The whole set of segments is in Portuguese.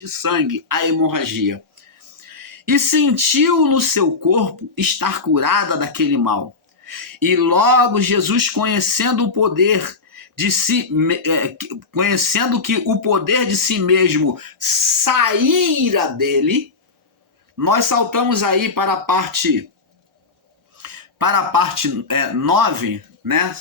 de sangue, a hemorragia. E sentiu no seu corpo estar curada daquele mal. E logo Jesus, conhecendo o poder de si, conhecendo que o poder de si mesmo saíra dele, nós saltamos aí para a parte 9, né?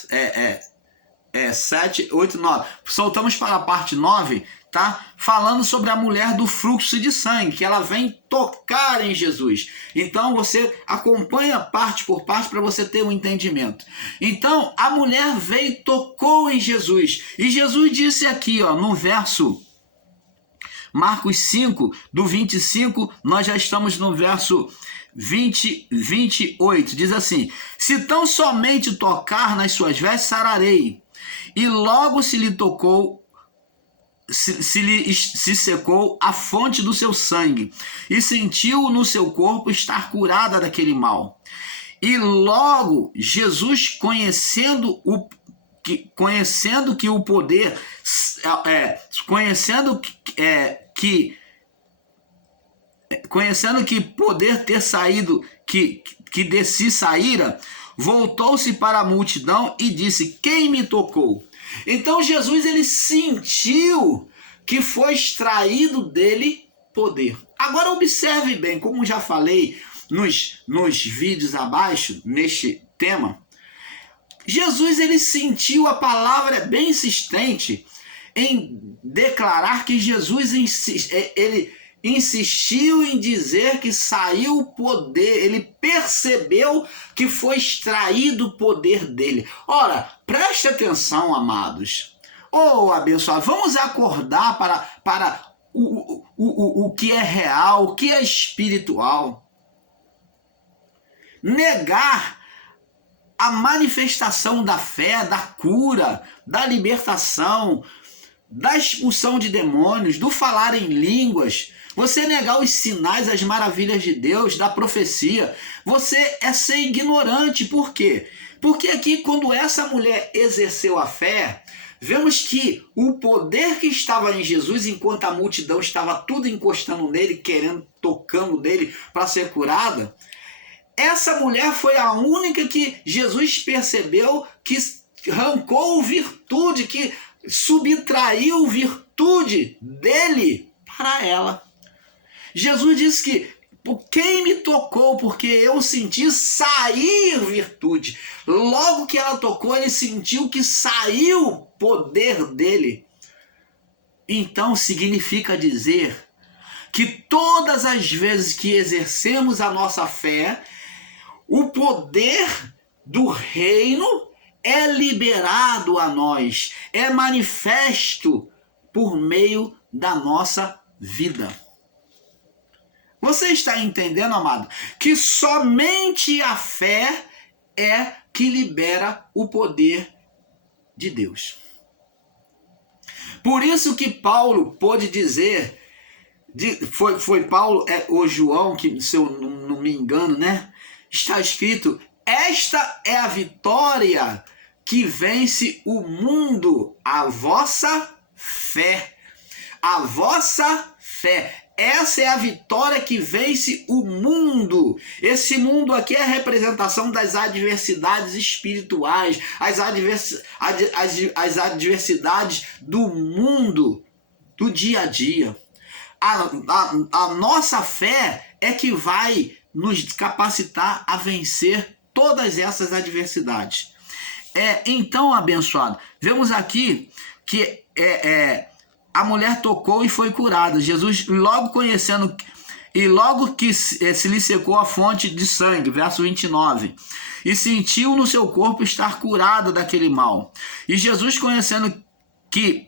7, 8, 9. Soltamos para a parte 9, tá? Falando sobre a mulher do fluxo de sangue, que ela vem tocar em Jesus. Então você acompanha parte por parte para você ter um entendimento. Então a mulher veio e tocou em Jesus. E Jesus disse aqui, ó, no verso Marcos 5, do 25, nós já estamos no verso 28. Diz assim: se tão somente tocar nas suas vestes, sararei. E logo se lhe tocou, se secou a fonte do seu sangue, e sentiu no seu corpo estar curada daquele mal. E logo Jesus, conhecendo que o poder, conhecendo que poder ter saído, que de si saíra, voltou-se para a multidão e disse: quem me tocou? Então Jesus, ele sentiu que foi extraído dele poder. Agora observe bem, como já falei nos vídeos abaixo, neste tema, Jesus, ele sentiu, a palavra é bem insistente em declarar que Jesus ele insistiu em dizer que saiu o poder, ele percebeu que foi extraído o poder dele. Ora, preste atenção, amados. Abençoado, vamos acordar para o que é real, o que é espiritual. Negar a manifestação da fé, da cura, da libertação, da expulsão de demônios, do falar em línguas, você negar os sinais, as maravilhas de Deus, da profecia, você é ser ignorante. Por quê? Porque aqui, quando essa mulher exerceu a fé, vemos que o poder que estava em Jesus, enquanto a multidão estava tudo encostando nele, querendo, tocando nele para ser curada, essa mulher foi a única que Jesus percebeu que arrancou virtude, que subtraiu virtude dele para ela. Jesus disse que quem me tocou, porque eu senti sair virtude. Logo que ela tocou, ele sentiu que saiu o poder dele. Então significa dizer que todas as vezes que exercemos a nossa fé, o poder do reino é liberado a nós, é manifesto por meio da nossa vida. Você está entendendo, amado? Que somente a fé é que libera o poder de Deus. Por isso que Paulo pôde dizer, foi Paulo ou João, que se eu não me engano, né? Está escrito: esta é a vitória que vence o mundo, a vossa fé. A vossa fé. Essa é a vitória que vence o mundo. Esse mundo aqui é a representação das adversidades espirituais, as adversidades do mundo, do dia a dia. A nossa fé é que vai nos capacitar a vencer todas essas adversidades. Então, abençoado, vemos aqui que a mulher tocou e foi curada. Jesus, logo conhecendo, e logo que se lhe secou a fonte de sangue, verso 29, e sentiu no seu corpo estar curada daquele mal. E Jesus, conhecendo que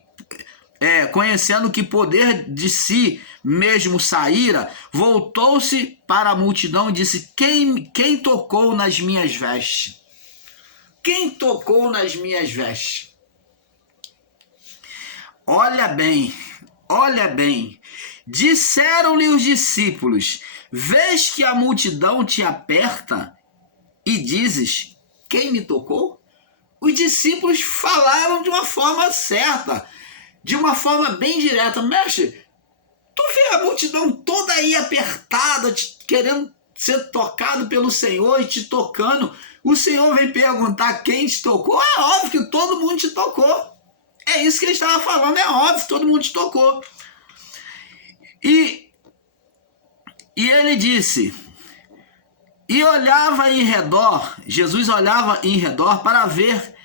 poder de si mesmo saíra, voltou-se para a multidão e disse: quem tocou nas minhas vestes? Quem tocou nas minhas vestes? Olha bem. Disseram-lhe os discípulos: vês que a multidão te aperta e dizes: quem me tocou? Os discípulos falaram de uma forma certa, de uma forma bem direta: mestre, tu vê multidão toda aí apertada, querendo ser tocado pelo Senhor e te tocando. O Senhor vem perguntar quem te tocou. É óbvio que todo mundo te tocou. É isso que ele estava falando, é óbvio, todo mundo te tocou. E ele disse, e olhava em redor, Jesus olhava em redor para ver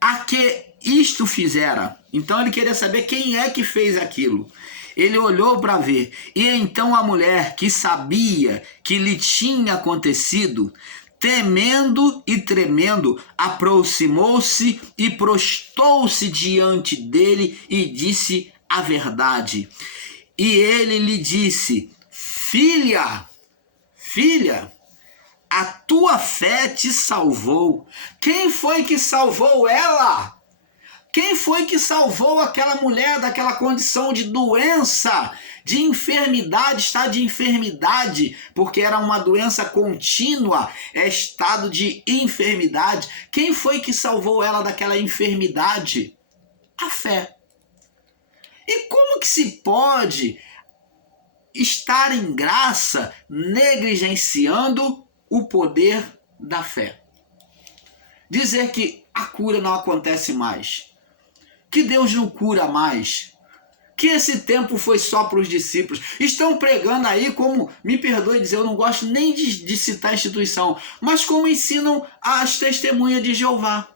a que isto fizera. Então ele queria saber quem é que fez aquilo. Ele olhou para ver, e então a mulher que sabia que lhe tinha acontecido, temendo e tremendo, aproximou-se e prostou-se diante dele e disse a verdade. E ele lhe disse, filha, a tua fé te salvou. Quem foi que salvou ela? Quem foi que salvou aquela mulher daquela condição de doença, de enfermidade, estado de enfermidade, porque era uma doença contínua, é estado de enfermidade. Quem foi que salvou ela daquela enfermidade? A fé. E como que se pode estar em graça negligenciando o poder da fé? Dizer que a cura não acontece mais, que Deus não cura mais, que esse tempo foi só para os discípulos. Estão pregando aí como, me perdoe dizer, eu não gosto nem de citar a instituição, mas como ensinam as testemunhas de Jeová,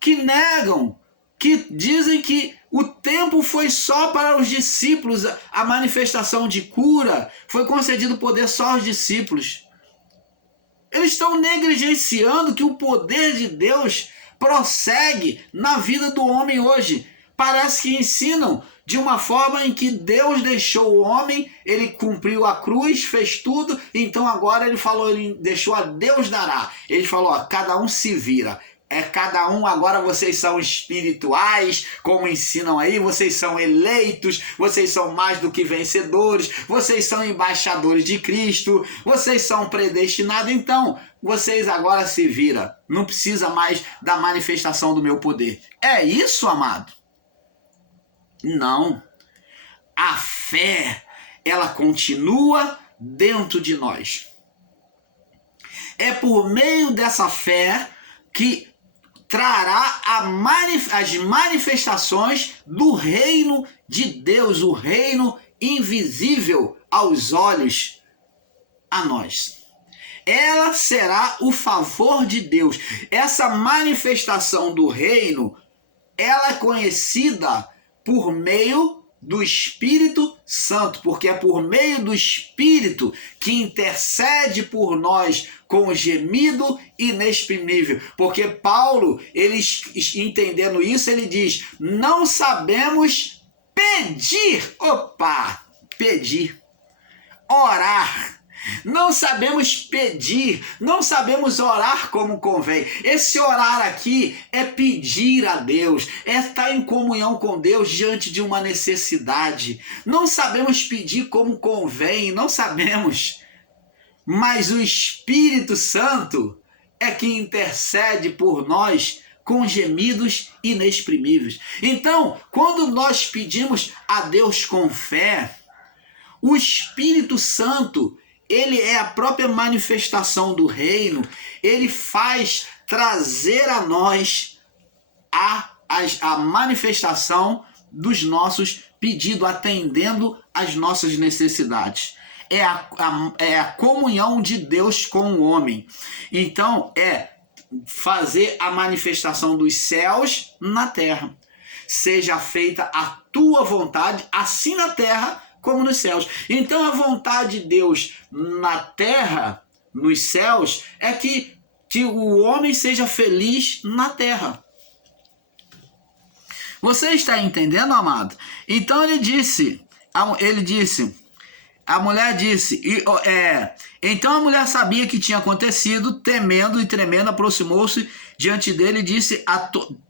que negam, que dizem que o tempo foi só para os discípulos, a manifestação de cura foi concedido poder só aos discípulos. Eles estão negligenciando que o poder de Deus prossegue na vida do homem hoje. Parece que ensinam de uma forma em que Deus deixou o homem, ele cumpriu a cruz, fez tudo, então agora ele falou, ele deixou a Deus dará. Ele falou, ó, cada um se vira. É cada um, agora vocês são espirituais, como ensinam aí, vocês são eleitos, vocês são mais do que vencedores, vocês são embaixadores de Cristo, vocês são predestinados, então vocês agora se viram, não precisa mais da manifestação do meu poder. É isso, amado? Não. A fé, ela continua dentro de nós. É por meio dessa fé que trará as manifestações do reino de Deus, o reino invisível aos olhos a nós. Ela será o favor de Deus. Essa manifestação do reino, ela é conhecida por meio do Espírito Santo, porque é por meio do Espírito que intercede por nós com gemido inexprimível. Porque Paulo, ele entendendo isso, ele diz, não sabemos pedir, pedir, orar. Não sabemos pedir, não sabemos orar como convém. Esse orar aqui é pedir a Deus, é estar em comunhão com Deus diante de uma necessidade. Não sabemos pedir como convém, não sabemos. Mas o Espírito Santo é que intercede por nós com gemidos inexprimíveis. Então, quando nós pedimos a Deus com fé, o Espírito Santo, ele é a própria manifestação do reino, ele faz trazer a nós a manifestação dos nossos pedidos, atendendo às nossas necessidades. É a comunhão de Deus com o homem. Então, é fazer a manifestação dos céus na terra. Seja feita a tua vontade, assim na terra como nos céus. Então a vontade de Deus na terra, nos céus, é que o homem seja feliz na terra. Você está entendendo, amado? Então ele disse, a mulher disse, então a mulher sabia que tinha acontecido, temendo e tremendo, aproximou-se diante dele e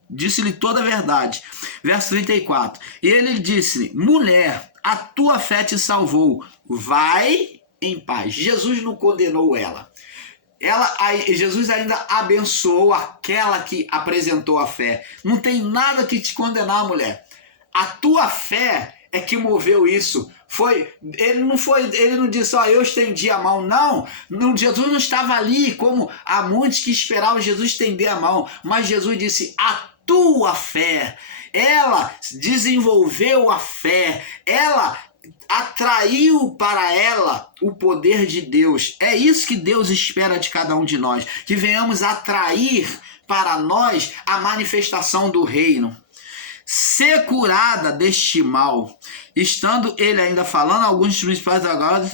disse-lhe toda a verdade. Verso 34. E ele disse, mulher, a tua fé te salvou, vai em paz. Jesus não condenou ela. Jesus ainda abençoou aquela que apresentou a fé. Não tem nada que te condenar, mulher. A tua fé, é que moveu isso. Ele não disse, eu estendi a mão. Não, Jesus não estava ali como há muitos que esperavam Jesus estender a mão. Mas Jesus disse, a tua fé. Ela desenvolveu a fé. Ela atraiu para ela o poder de Deus. É isso que Deus espera de cada um de nós. Que venhamos atrair para nós a manifestação do reino. Ser curada deste mal. Estando ele ainda falando, alguns dos principais agora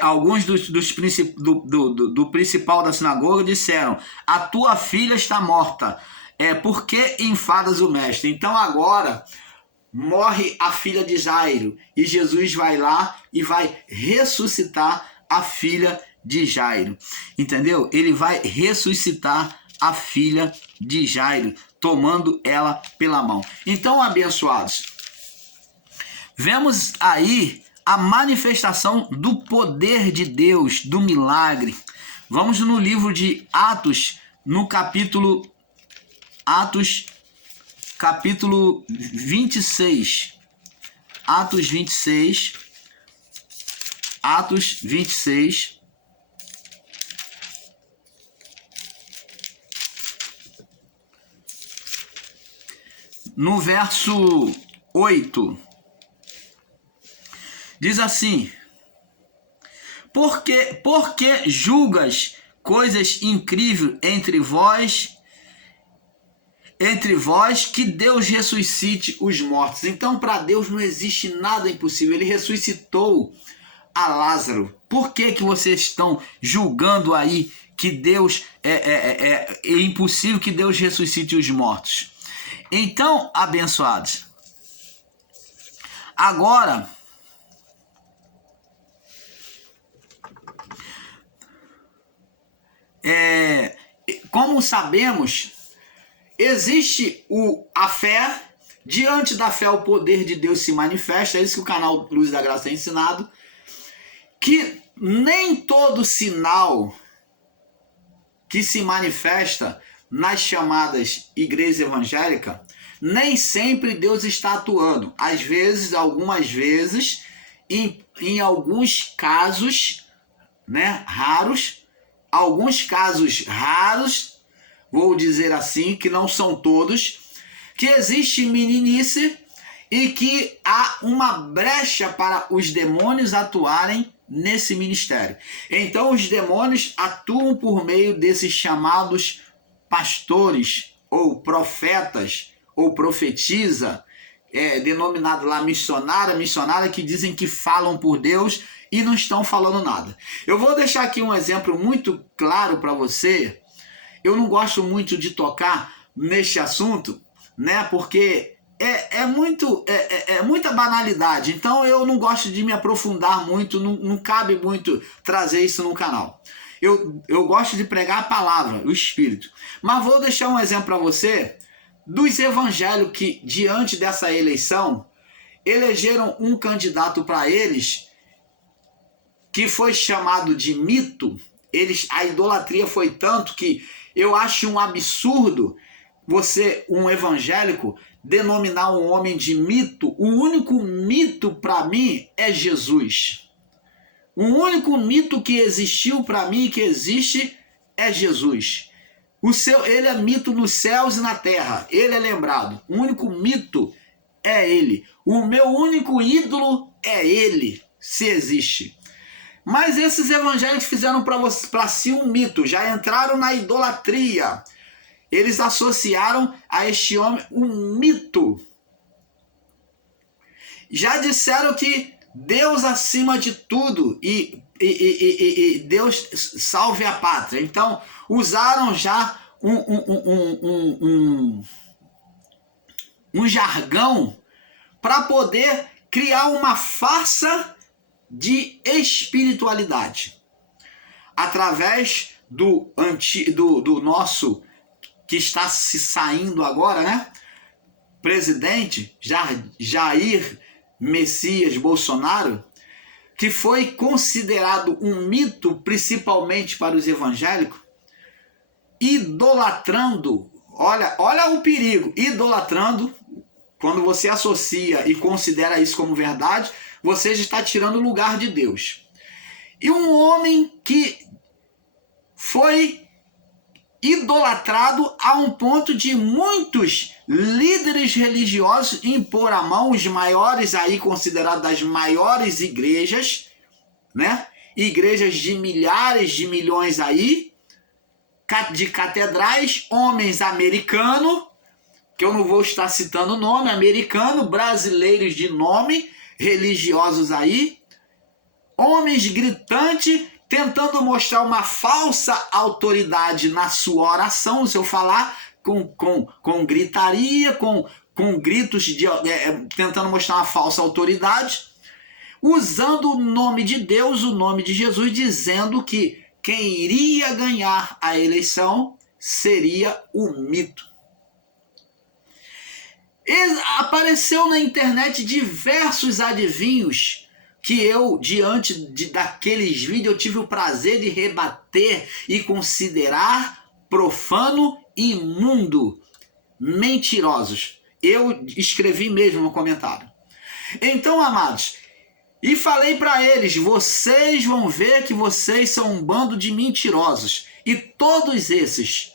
alguns do principal da sinagoga disseram, a tua filha está morta, por que enfadas o mestre? Então agora morre a filha de Jairo e Jesus vai lá e vai ressuscitar a filha de Jairo, entendeu? Ele vai ressuscitar a filha de Jairo, tomando ela pela mão. Então, abençoados, vemos aí a manifestação do poder de Deus, do milagre. Vamos no livro de Atos, no capítulo 26. Atos 26. No verso 8, diz assim, porque julgas coisas incríveis entre vós que Deus ressuscite os mortos. Então, para Deus não existe nada impossível. Ele ressuscitou a Lázaro. Por que vocês estão julgando aí que Deus é impossível que Deus ressuscite os mortos? Então, abençoados, agora, como sabemos, existe a fé, diante da fé o poder de Deus se manifesta, é isso que o canal Luz da Graça tem ensinado, que nem todo sinal que se manifesta nas chamadas igrejas evangélicas, nem sempre Deus está atuando. Às vezes, algumas vezes, em alguns casos, né, raros, vou dizer assim, que não são todos, que existe meninice e que há uma brecha para os demônios atuarem nesse ministério. Então, os demônios atuam por meio desses chamados pastores ou profetas ou profetisa, denominado lá missionária, que dizem que falam por Deus e não estão falando nada. Eu vou deixar aqui um exemplo muito claro para você. Eu não gosto muito de tocar neste assunto, né? Porque é muita banalidade. Então eu não gosto de me aprofundar muito, não cabe muito trazer isso no canal. Eu gosto de pregar a palavra, o Espírito. Mas vou deixar um exemplo para você dos evangélicos que, diante dessa eleição, elegeram um candidato para eles que foi chamado de mito. A idolatria foi tanto que eu acho um absurdo um evangélico, denominar um homem de mito. O único mito para mim é Jesus. O único mito que existiu para mim e que existe é Jesus. Ele é mito nos céus e na terra. Ele é lembrado. O único mito é ele. O meu único ídolo é ele, se existe. Mas esses evangélicos fizeram para si um mito. Já entraram na idolatria. Eles associaram a este homem um mito. Já disseram que Deus acima de tudo e Deus salve a pátria. Então, usaram já um jargão para poder criar uma farsa de espiritualidade. Através do nosso, que está se saindo agora, né? Presidente Jair Messias Bolsonaro, que foi considerado um mito, principalmente para os evangélicos, idolatrando, olha o perigo, idolatrando quando você associa e considera isso como verdade, você já está tirando o lugar de Deus. E um homem que foi idolatrado a um ponto de muitos líderes religiosos impor a mão, os maiores aí considerados das maiores igrejas, né? Igrejas de milhares de milhões aí, de catedrais, homens americanos, que eu não vou estar citando o nome, americano, brasileiros de nome, religiosos aí, homens gritantes, tentando mostrar uma falsa autoridade na sua oração, se eu falar com gritaria, com gritos, tentando mostrar uma falsa autoridade, usando o nome de Deus, o nome de Jesus, dizendo que quem iria ganhar a eleição seria o mito. Apareceu na internet diversos adivinhos que eu, diante daqueles vídeos, eu tive o prazer de rebater e considerar profano e imundo, mentirosos. Eu escrevi mesmo no comentário. Então, amados, e falei para eles, vocês vão ver que vocês são um bando de mentirosos. E todos esses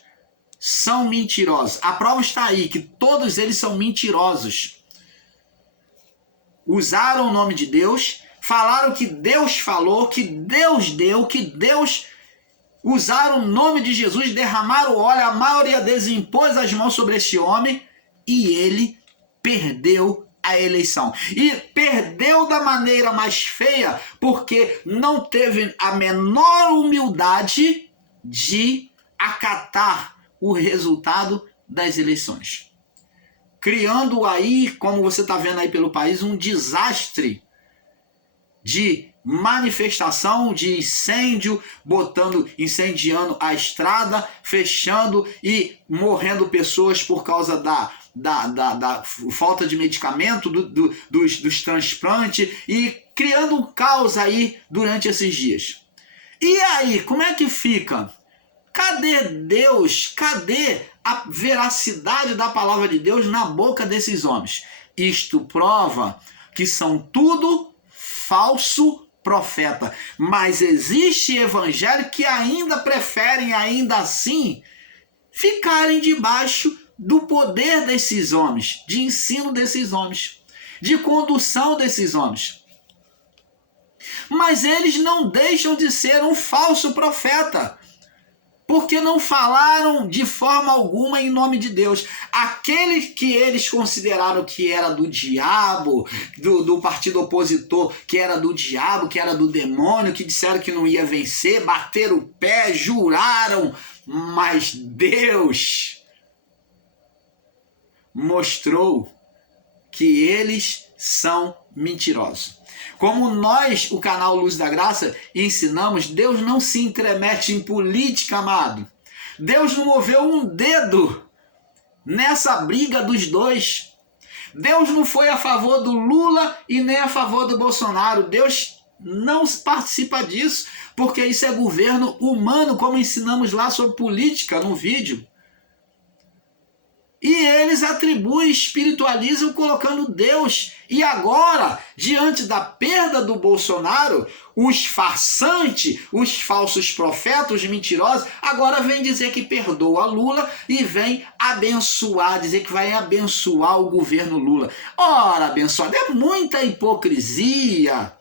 são mentirosos. A prova está aí, que todos eles são mentirosos. Usaram o nome de Deus, falaram que Deus falou, que Deus deu, que Deus... Usaram o nome de Jesus, derramaram o óleo, a maioria deles impôs as mãos sobre esse homem e ele perdeu a eleição. E perdeu da maneira mais feia, porque não teve a menor humildade de acatar o resultado das eleições. Criando aí, como você está vendo aí pelo país, um desastre de manifestação, de incêndio, incendiando a estrada, fechando e morrendo pessoas por causa da falta de medicamento, dos transplantes, e criando um caos aí durante esses dias. E aí, como é que fica? Cadê Deus? Cadê a veracidade da palavra de Deus na boca desses homens? Isto prova que são tudo falso profeta. Mas existe evangelho que ainda preferem, ainda assim, ficarem debaixo do poder desses homens, de ensino desses homens, de condução desses homens. Mas eles não deixam de ser um falso profeta, porque não falaram de forma alguma em nome de Deus. Aquele que eles consideraram que era do diabo, do partido opositor, que era do diabo, que era do demônio, que disseram que não ia vencer, bateram o pé, juraram, mas Deus mostrou que eles são mentirosos. Como nós, o canal Luz da Graça, ensinamos, Deus não se intromete em política, amado. Deus não moveu um dedo nessa briga dos dois. Deus não foi a favor do Lula e nem a favor do Bolsonaro. Deus não participa disso, porque isso é governo humano, como ensinamos lá sobre política no vídeo. E eles atribuem, espiritualizam colocando Deus. E agora, diante da perda do Bolsonaro, os farsantes, os falsos profetas, os mentirosos, agora vem dizer que perdoa Lula e vem abençoar, dizer que vai abençoar o governo Lula. Ora, abençoado, é muita hipocrisia,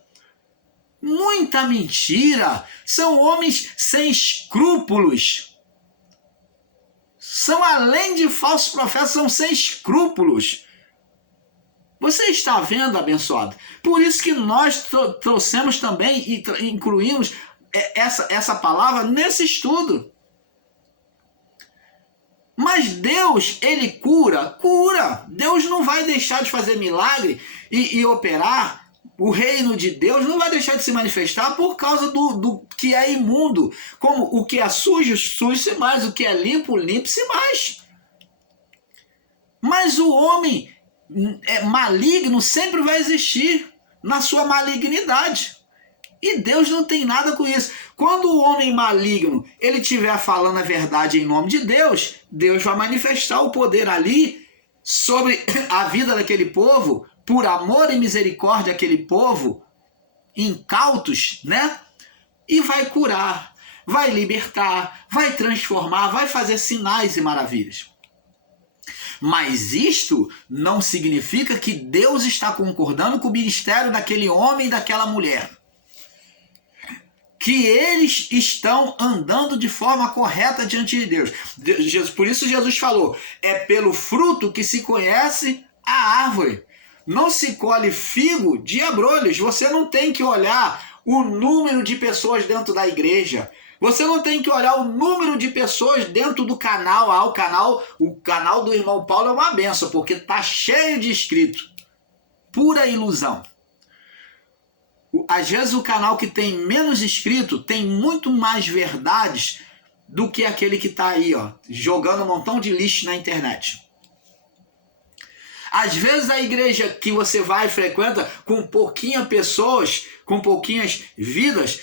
muita mentira. São homens sem escrúpulos. São, além de falsos profetas, são sem escrúpulos. Você está vendo, abençoado? Por isso que nós trouxemos também e incluímos essa palavra nesse estudo. Mas Deus, ele cura. Deus não vai deixar de fazer milagre e operar. O reino de Deus não vai deixar de se manifestar por causa do que é imundo. Como o que é sujo, suje-se mais. O que é limpo, limpe-se mais. Mas o homem maligno sempre vai existir na sua malignidade. E Deus não tem nada com isso. Quando o homem maligno ele estiver falando a verdade em nome de Deus, Deus vai manifestar o poder ali sobre a vida daquele povo, por amor e misericórdia àquele povo, incautos, né? E vai curar, vai libertar, vai transformar, vai fazer sinais e maravilhas. Mas isto não significa que Deus está concordando com o ministério daquele homem e daquela mulher. Que eles estão andando de forma correta diante de Deus. Por isso Jesus falou, é pelo fruto que se conhece a árvore. Não se colhe figo de abrolhos. Você não tem que olhar o número de pessoas dentro da igreja. Você não tem que olhar o número de pessoas dentro do canal. O canal do irmão Paulo é uma benção, porque está cheio de inscritos. Pura ilusão. Às vezes o canal que tem menos inscritos tem muito mais verdades do que aquele que está aí, ó, jogando um montão de lixo na internet. Às vezes a igreja que você vai e frequenta com pouquinhas pessoas, com pouquinhas vidas,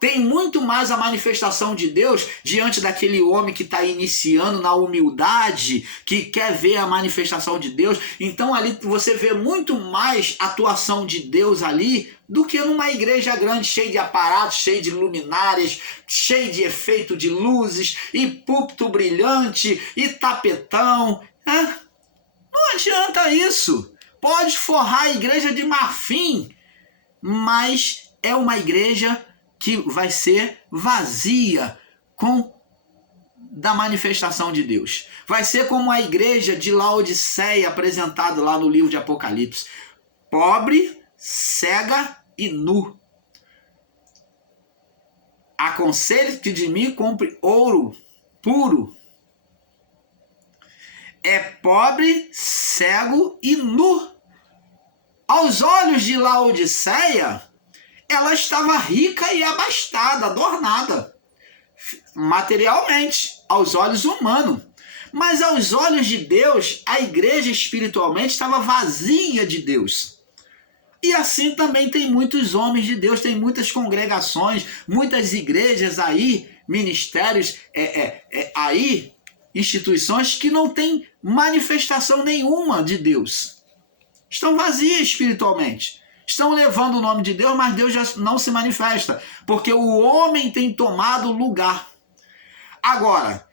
tem muito mais a manifestação de Deus diante daquele homem que está iniciando na humildade, que quer ver a manifestação de Deus. Então ali você vê muito mais atuação de Deus ali do que numa igreja grande, cheia de aparatos, cheia de luminárias, cheia de efeito de luzes, e púlpito brilhante, e tapetão. Não adianta isso. Pode forrar a igreja de marfim, mas é uma igreja que vai ser vazia da manifestação de Deus. Vai ser como a igreja de Laodiceia apresentada lá no livro de Apocalipse. Pobre, cega e nu. Aconselho que de mim compre ouro puro. É pobre, cego e nu. Aos olhos de Laodiceia, ela estava rica e abastada, adornada, materialmente, aos olhos humanos. Mas aos olhos de Deus, a igreja espiritualmente estava vazia de Deus. E assim também tem muitos homens de Deus, tem muitas congregações, muitas igrejas aí, ministérios aí, instituições que não têm manifestação nenhuma de Deus. Estão vazias espiritualmente. Estão levando o nome de Deus, mas Deus já não se manifesta, porque o homem tem tomado lugar. Agora,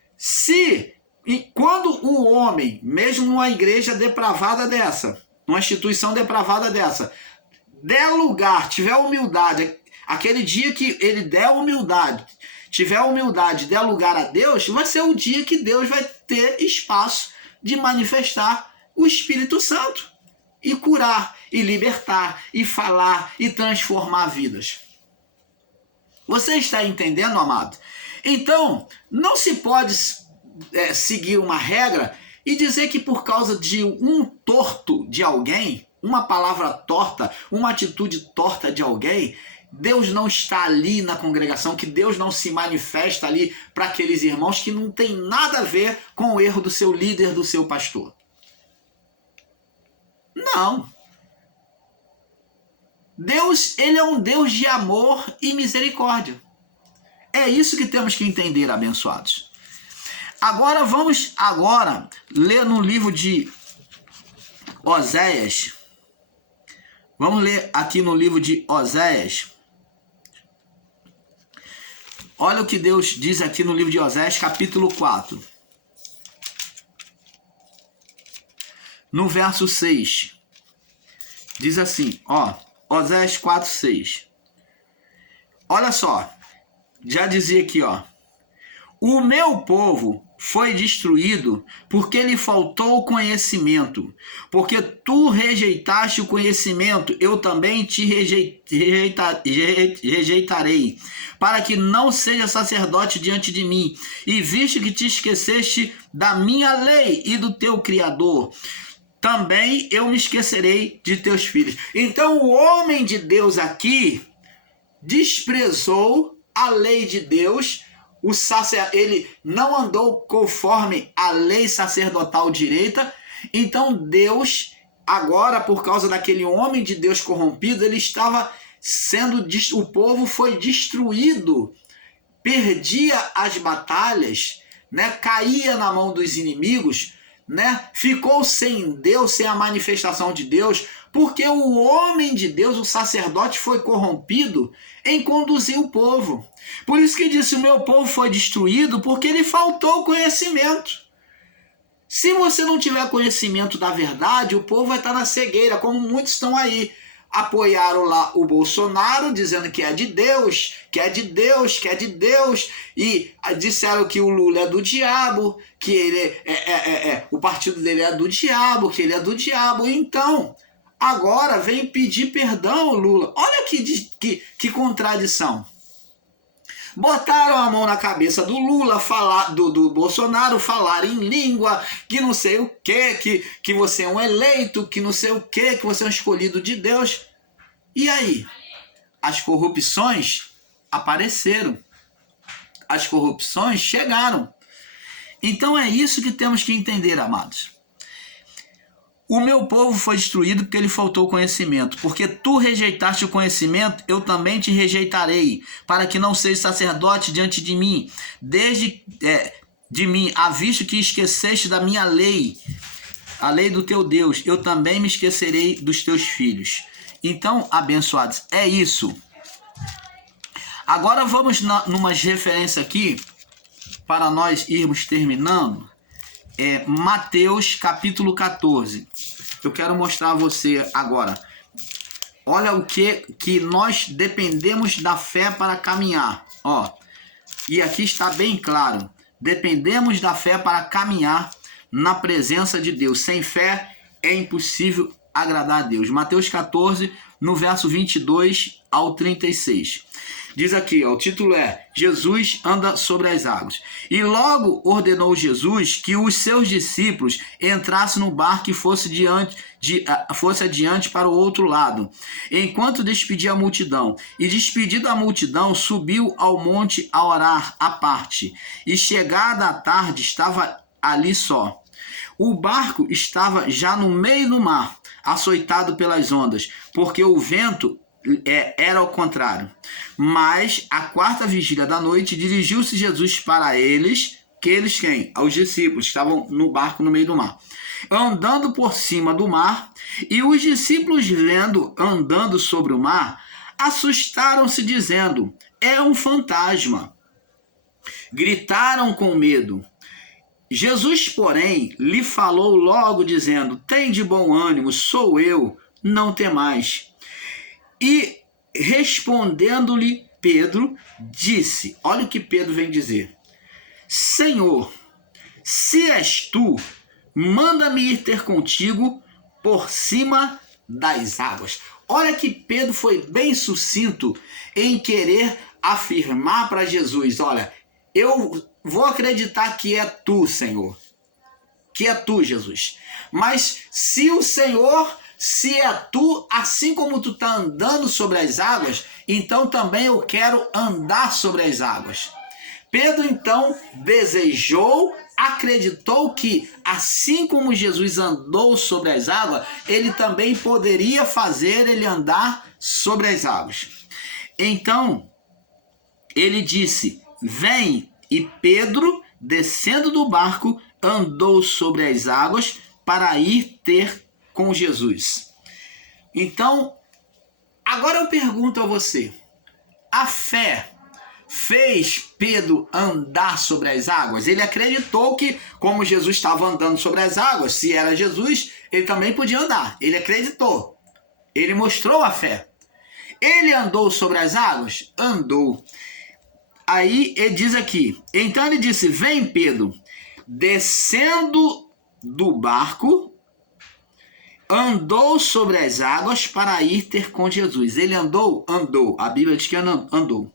quando o homem, mesmo numa igreja depravada dessa, numa instituição depravada dessa, der lugar, tiver humildade, aquele dia que ele der humildade, tiver humildade, der lugar a Deus, vai ser o dia que Deus vai ter espaço de manifestar o Espírito Santo e curar, e libertar, e falar, e transformar vidas. Você está entendendo, amado? Então, não se pode seguir uma regra e dizer que por causa de um torto de alguém, uma palavra torta, uma atitude torta de alguém, Deus não está ali na congregação, que Deus não se manifesta ali para aqueles irmãos que não tem nada a ver com o erro do seu líder, do seu pastor. Não. Deus, ele é um Deus de amor e misericórdia. É isso que temos que entender, abençoados. Agora vamos ler no livro de Oséias. Vamos ler aqui no livro de Oséias. Olha o que Deus diz aqui no livro de Oséias, capítulo 4. No verso 6. Diz assim, Oséias 4, 6. Olha só, já dizia aqui, o meu povo foi destruído porque lhe faltou conhecimento. Porque tu rejeitaste o conhecimento, eu também te rejeitarei, para que não seja sacerdote diante de mim. E visto que te esqueceste da minha lei e do teu Criador, também eu me esquecerei de teus filhos. Então o homem de Deus aqui desprezou a lei de Deus, ele não andou conforme a lei sacerdotal direita. Então Deus, agora por causa daquele homem de Deus corrompido, ele estava o povo foi destruído, perdia as batalhas, né? Caía na mão dos inimigos, né, ficou sem Deus, sem a manifestação de Deus, porque o homem de Deus, o sacerdote, foi corrompido em conduzir o povo. Por isso que disse, o meu povo foi destruído porque lhe faltou conhecimento. Se você não tiver conhecimento da verdade, o povo vai estar na cegueira, como muitos estão aí. Apoiaram lá o Bolsonaro, dizendo que é de Deus, que é de Deus, que é de Deus, e disseram que o Lula é do diabo, que ele o partido dele é do diabo, que ele é do diabo. Então, agora vem pedir perdão ao Lula. Olha que contradição. Botaram a mão na cabeça do Lula, do Bolsonaro, falar em língua, que não sei o que você é um eleito, que não sei o que você é um escolhido de Deus. E aí? As corrupções apareceram. As corrupções chegaram. Então é isso que temos que entender, amados. O meu povo foi destruído porque lhe faltou conhecimento. Porque tu rejeitaste o conhecimento, eu também te rejeitarei, para que não sejas sacerdote diante de mim. De mim, a visto que esqueceste da minha lei, a lei do teu Deus, eu também me esquecerei dos teus filhos. Então, abençoados, é isso. Agora vamos numa referência aqui, para nós irmos terminando. Mateus capítulo 14. Eu quero mostrar a você agora. Olha o que nós dependemos da fé para caminhar. Ó, e aqui está bem claro. Dependemos da fé para caminhar na presença de Deus. Sem fé é impossível agradar a Deus. Mateus 14, no verso 22 ao 36. Diz aqui, ó, o título é Jesus anda sobre as águas. E logo ordenou Jesus que os seus discípulos entrassem no barco e fosse adiante para o outro lado, enquanto despedia a multidão. E despedida a multidão, subiu ao monte a orar à parte. E chegada a tarde, estava ali só. O barco estava já no meio do mar, açoitado pelas ondas, porque o vento era ao contrário. Mas a quarta vigília da noite dirigiu-se Jesus para eles, quem? Aos discípulos, que estavam no barco no meio do mar, andando por cima do mar, e os discípulos, vendo andando sobre o mar, assustaram-se, dizendo, é um fantasma. Gritaram com medo. Jesus, porém, lhe falou logo, dizendo, tem de bom ânimo, sou eu, não temais. E respondendo-lhe Pedro, disse, olha o que Pedro vem dizer, Senhor, se és tu, manda-me ir ter contigo por cima das águas. Olha que Pedro foi bem sucinto em querer afirmar para Jesus, olha, eu vou acreditar que é tu, Senhor, que é tu, Jesus, mas se é tu, assim como tu está andando sobre as águas, então também eu quero andar sobre as águas. Pedro então desejou, acreditou que assim como Jesus andou sobre as águas, ele também poderia fazer ele andar sobre as águas. Então, ele disse, vem, e Pedro, descendo do barco, andou sobre as águas para ir ter com Jesus. Então, agora eu pergunto a você, a fé fez Pedro andar sobre as águas? Ele acreditou que, como Jesus estava andando sobre as águas, se era Jesus, ele também podia andar. Ele acreditou. Ele mostrou a fé. Ele andou sobre as águas? Andou. Aí ele diz aqui, então ele disse, vem Pedro, descendo do barco, andou sobre as águas para ir ter com Jesus. Ele andou? Andou. A Bíblia diz que andou.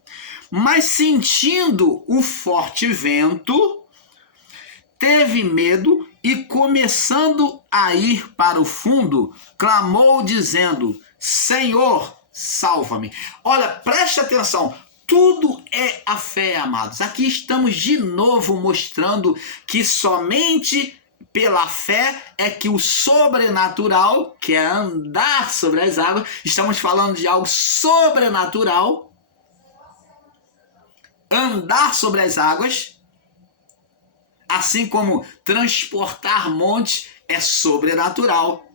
Mas sentindo o forte vento, teve medo e começando a ir para o fundo, clamou dizendo, Senhor, salva-me. Olha, preste atenção. Tudo é a fé, amados. Aqui estamos de novo mostrando que somente pela fé é que o sobrenatural, que é andar sobre as águas, estamos falando de algo sobrenatural, andar sobre as águas, assim como transportar montes é sobrenatural.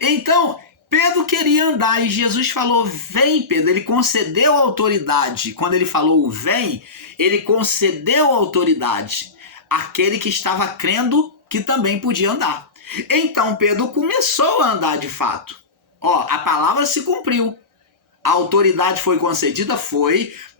Então, Pedro queria andar e Jesus falou, vem Pedro, ele concedeu autoridade. Quando ele falou vem, ele concedeu autoridade àquele que estava crendo que também podia andar. Então Pedro começou a andar de fato. A palavra se cumpriu. A autoridade foi concedida,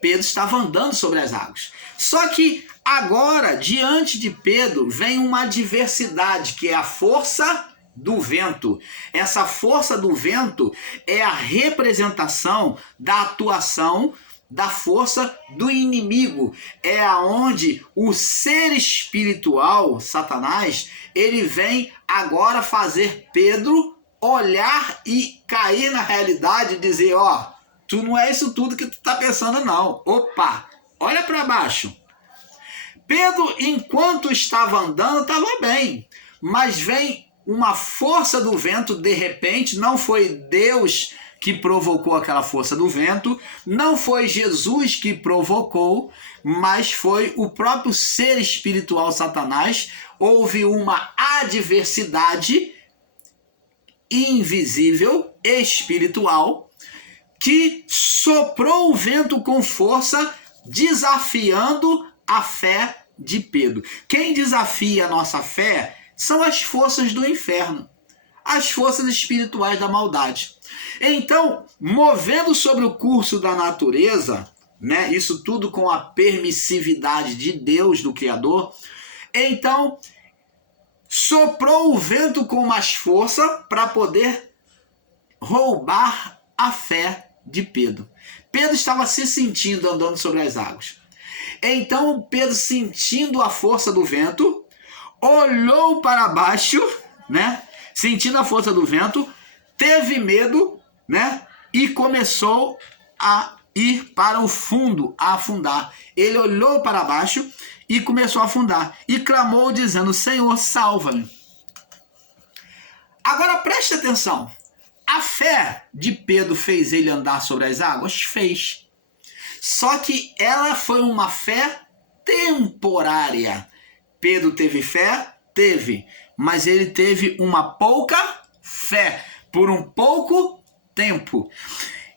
Pedro estava andando sobre as águas. Só que agora, diante de Pedro, vem uma adversidade, que é a força do vento. Essa força do vento é a representação da atuação da força do inimigo. É aonde o ser espiritual, Satanás, ele vem agora fazer Pedro olhar e cair na realidade e dizer, tu não é isso tudo que tu tá pensando não. Opa, olha para baixo. Pedro, enquanto estava andando, estava bem, mas vem uma força do vento de repente. Não foi Deus que provocou aquela força do vento, não foi Jesus que provocou, mas foi o próprio ser espiritual Satanás. Houve uma adversidade invisível, espiritual, que soprou o vento com força, desafiando a fé de Pedro. Quem desafia a nossa fé são as forças do inferno, as forças espirituais da maldade. Então, movendo sobre o curso da natureza, né, isso tudo com a permissividade de Deus, do Criador, então soprou o vento com mais força para poder roubar a fé de Pedro. Pedro estava se sentindo andando sobre as águas. Então Pedro, sentindo a força do vento, olhou para baixo, né? Sentindo a força do vento, teve medo, né? E começou a ir para o fundo, a afundar. Ele olhou para baixo e começou a afundar. E clamou dizendo, Senhor, salva-me. Agora preste atenção. A fé de Pedro fez ele andar sobre as águas? Fez. Só que ela foi uma fé temporária. Pedro teve fé? Teve. Mas ele teve uma pouca fé, por um pouco tempo.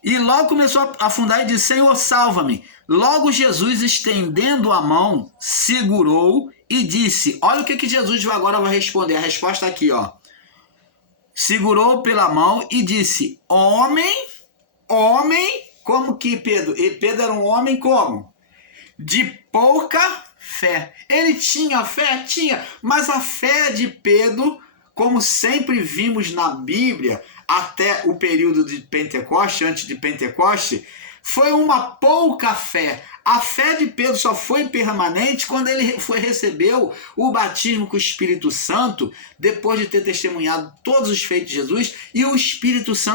E logo começou a afundar e disse, Senhor, salva-me. Logo Jesus, estendendo a mão, segurou e disse, olha o que Jesus agora vai responder. A resposta aqui, Segurou pela mão e disse, homem, como que Pedro? E Pedro era um homem como? De pouca fé. Ele tinha fé? Tinha. Mas a fé de Pedro, como sempre vimos na Bíblia, até o período de Pentecoste, antes de Pentecoste, foi uma pouca fé. A fé de Pedro só foi permanente quando ele recebeu o batismo com o Espírito Santo, depois de ter testemunhado todos os feitos de Jesus, e o Espírito Santo